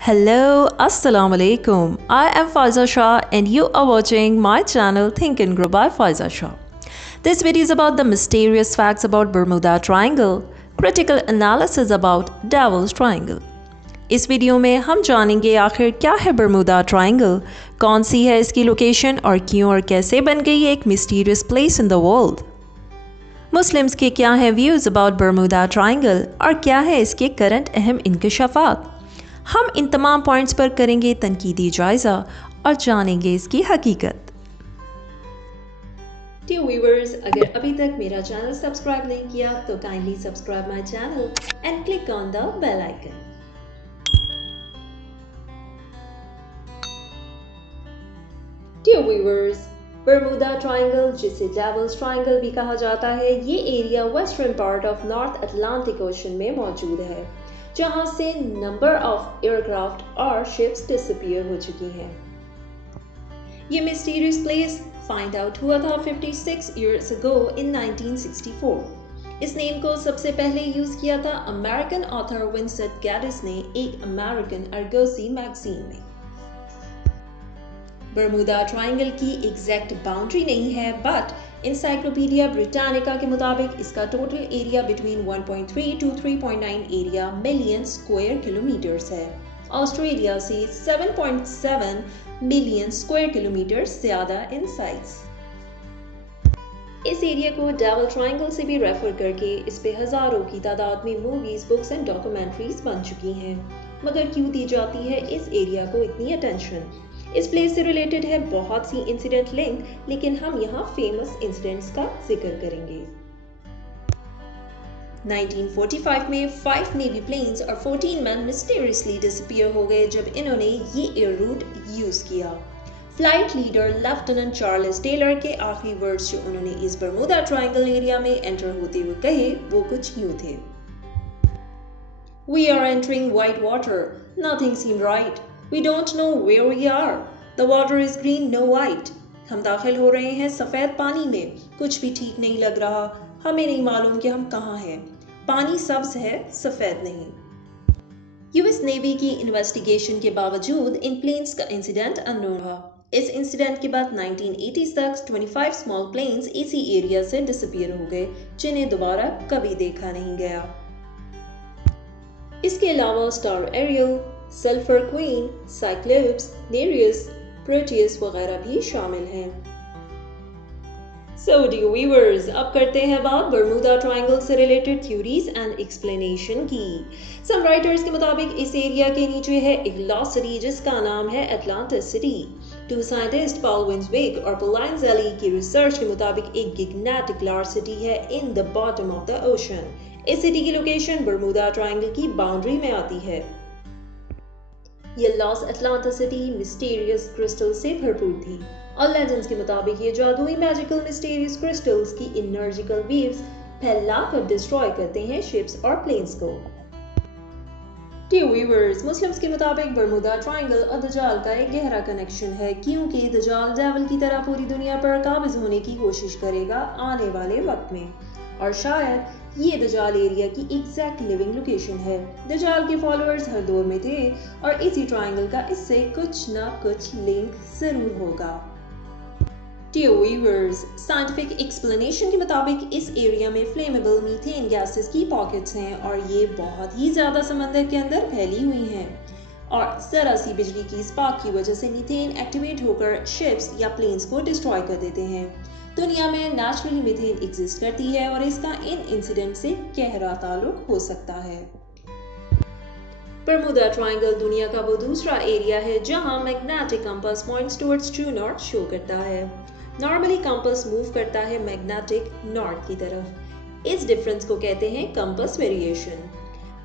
Hello, Assalamu alaikum. I am Faiza Shah and you are watching my channel Think and Grow by Faiza Shah. This video is about the mysterious facts about Bermuda Triangle, critical analysis about Devil's Triangle. इस video में हम जानेंगे आखिर क्या है बर्मुदा triangle, कौन सी है इसकी लोकेशन और क्यों और कैसे बन गई एक mysterious place in the world. Muslims के क्या हैं व्यूज़ अबाउट बर्मुदा ट्रायंगल और क्या है इसके करंट अहम इंकशाफात। हम इन तमाम पॉइंट्स पर करेंगे तनकीदी जायज़ा और जानेंगे इसकी हकीकत। डियर व्यूअर्स, अगर अभी तक मेरा चैनल सब्सक्राइब नहीं किया तो kindly subscribe my channel and click on the bell icon. Dear viewers, Bermuda Triangle, जिसे डेविल्स ट्रायंगल भी कहा जाता है, ये area western part of North Atlantic Ocean में मौजूद है, जहां से नंबर ऑफ एयरक्राफ्ट और शिप्स डिसअपीयर हो चुकी हैं। ये मिस्टीरियस प्लेस फाइंड आउट हुआ था 56 इयर्स अगो इन 1964। इस नेम को सबसे पहले यूज किया था अमेरिकन ऑथर विंसेंट गैडिस ने एक अमेरिकन अर्गोसी मैगजीन में। बर्मुदा ट्रायंगल की एग्जैक्ट बाउंड्री नहीं है, बट इंसाइक्लोपीडिया ब्रिटानिका के मुताबिक इसका total area between 1.3 to 3.9 area million square kilometres है। ऑस्ट्रेलिया से 7.7 मिलियन स्क्वायर किलोमीटर ज्यादा इन साइज। इस एरिया को डेविल ट्रायंगल से भी रेफर करके इस पे हजारों की तादाद में मूवीज, बुक्स एंड डॉक्यूमेंट्रीज बन चुकी हैं। मगर क्यों दी जाती है इस एरिया को इतनी अटेंशन? इस प्लेस से रिलेटेड है बहुत सी इंसिडेंट लिंक, लेकिन हम यहाँ फेमस इंसिडेंट्स का जिक्र करेंगे। 1945 में 5 नेवी प्लेन्स और 14 मैन मिस्टीरियसली डिसअपीयर हो गए जब इन्होंने ये एयर रूट यूज किया। Flight leader lieutenant Charles Taylor के आखिरी वर्ड्स जो उन्होंने इस बर्मुदा ट्रायंगल एरिया में एंटर होते हुए कहे वो कुछ यूं थे: We are entering white water. Nothing seemed right. We don't know where we are. The water is green, no white. हम दाखिल हो रहे हैं सफ़ेद पानी में, कुछ भी ठीक नहीं लग रहा, हमें नहीं मालूम कि हम कहाँ हैं, पानी सब्ज है, सफ़ेद नहीं। यूएस नेवी की इन्वेस्टिगेशन के बावजूद इन प्लेन्स का इंसिडेंट अननोन रहा। इस इंसिडेंट के बाद 1980s तक 25 स्मॉल प्लेन्स इसी एरिया से डिसअपीयर हो गए, जिन्हें दोबारा कभी देखा नहीं गया। इसके अलावा Star Ariel, Sulphur Queen, Cyclops, Nereus, Proteus वगैरह भी शामिल हैं। So dear viewers, अब करते हैं बात बर्मुदा ट्रायंगल से रिलेटेड थ्योरीज एंड एक्सप्लेनेशन की। सम राइटर्स के मुताबिक इस एरिया के नीचे है एक लॉस्ट सिटी जिसका नाम है Atlantis city. Two scientist Paul Weinzweig और पोलाइन ज़ेली की रिसर्च के मुताबिक एक गिगनेटिक लार्ज सिटी है in the bottom of the ocean. इस सिटी की लोकेशन बर्मुदा ट्रायंगल की बाउंड्री में आती है। ये loss Atlantis city mysterious crystal से भरपूर थी और लेजेंड्स के मुताबिक ये जादुई मैजिकल मिस्टीरियस क्रिस्टल्स की एनर्जिकल वेव्स फैलाकर डिस्ट्रॉय करते हैं शिप्स और प्लेन्स को। डियर व्यूअर्स, मुस्लिम्स के मुताबिक बर्मुदा ट्रायंगल और दजाल का एक गहरा कनेक्शन है, क्योंकि दजाल डेविल की तरह पूरी दुनिया पर काबिज होने की कोशिश करेगा आने वाले वक्त में, और शायद ये दजाल एरिया की एग्जैक्ट लिविंग लोकेशन है। दजाल के फॉलोअर्स हर दौर में थे और इसी ट्रायंगल का इससे कुछ ना कुछ लिंक जरूर होगा। डियर व्यूअर्स, साइंटिफिक एक्सप्लेनेशन के मुताबिक इस एरिया में फ्लेमेबल मीथेन गैसेस की पॉकेट्स हैं और ये बहुत ही ज्यादा समंदर के अंदर फैली हुई हैं, और जरा सी बिजली की स्पार्क की वजह से मीथेन एक्टिवेट होकर शिप्स या प्लेन्स को डिस्ट्रॉय कर देते हैं। दुनिया में नेचुरली मीथेन एग्जिस्ट करती है और इसका इन इंसिडेंट से गहरा ताल्लुक हो सकता है। बर्मुदा ट्रायंगल दुनिया का वो दूसरा एरिया है जहां magnetic compass points towards true north show करता है। नॉर्मली कंपास मूव करता है मैग्नेटिक नॉर्थ की तरफ। इस डिफरेंस को कहते हैं कंपास वेरिएशन।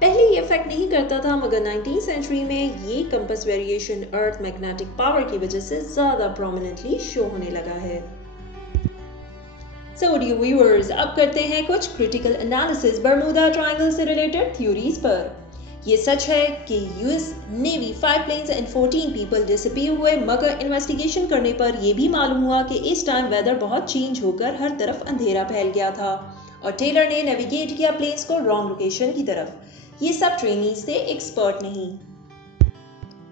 पहले ये इफेक्ट नहीं करता था, मगर 19th सेंचुरी में ये compass variation earth magnetic power की वजह से ज्यादा प्रोमिनेंटली शो होने लगा है। So dear viewers, अब करते हैं कुछ क्रिटिकल एनालिसिस बर्मुदा ट्रायंगल से रिलेटेड थ्योरीज पर। ये सच है कि US navy 5 planes and 14 people disappear हुए, मगर इन्वेस्टिगेशन करने पर यह भी मालूम हुआ कि इस टाइम वेदर बहुत चेंज होकर हर तरफ अंधेरा फैल गया था और टेलर ने नेविगेट किया प्लेन्स को रॉन्ग लोकेशन की तरफ। ये सब ट्रेनीज थे, एक्सपर्ट नहीं।